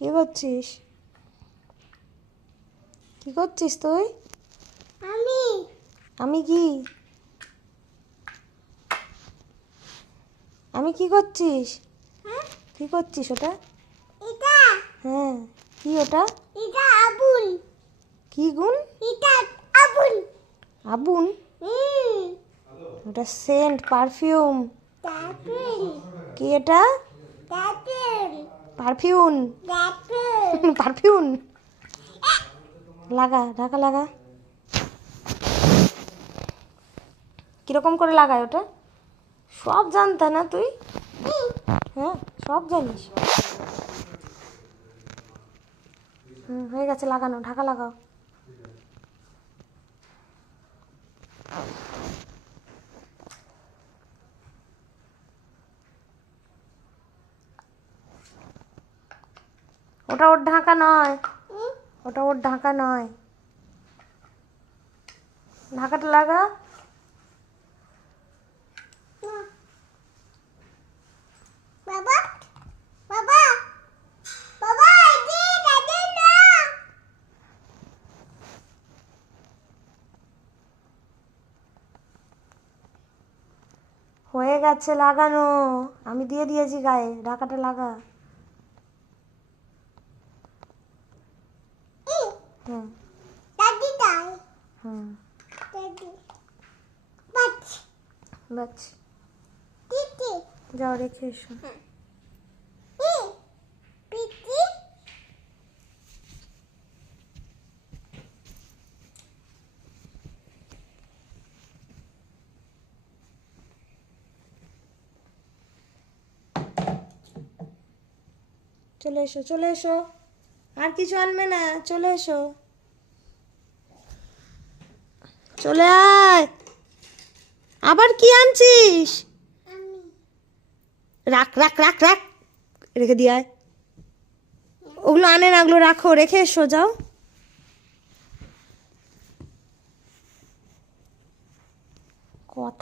কি করছিস? কি করছিস তুই? আমি কি আমি কি করছিস? কি করছিস ওটা? হ্যাঁ, কি ওটা? কি গুণ? আগুন? ওটা সেন্ট, পারফিউম। কি এটা? পারফিউম। পারফিউম লাগা, ঢাকা লাগা। কিরকম করে লাগায় ওটা? সব জানতা না তুই? হ্যাঁ, সব জানিস। হয়ে গেছে লাগানো, ঢাকা লাগাও। ওটা ওর ঢাকা নয়, ওটা ওর ঢাকা নয়। ঢাকাটা লাগা। হয়ে গেছে লাগানো, আমি দিয়ে দিয়েছি গায়ে, ঢাকাটা লাগা। হুম হুম, বাস যাও রেখে এসো। চলে এসো, চলে এসো, আর কিছু আনবে না, চলে এসো, চলে আয়। আবার কি আনছিস? রাখ রাখ রাখ রাখ, রেখে দিয়ে আয়। ওগুলো আনে না, ওগুলো রাখো, রেখে এসো, যাও। কথা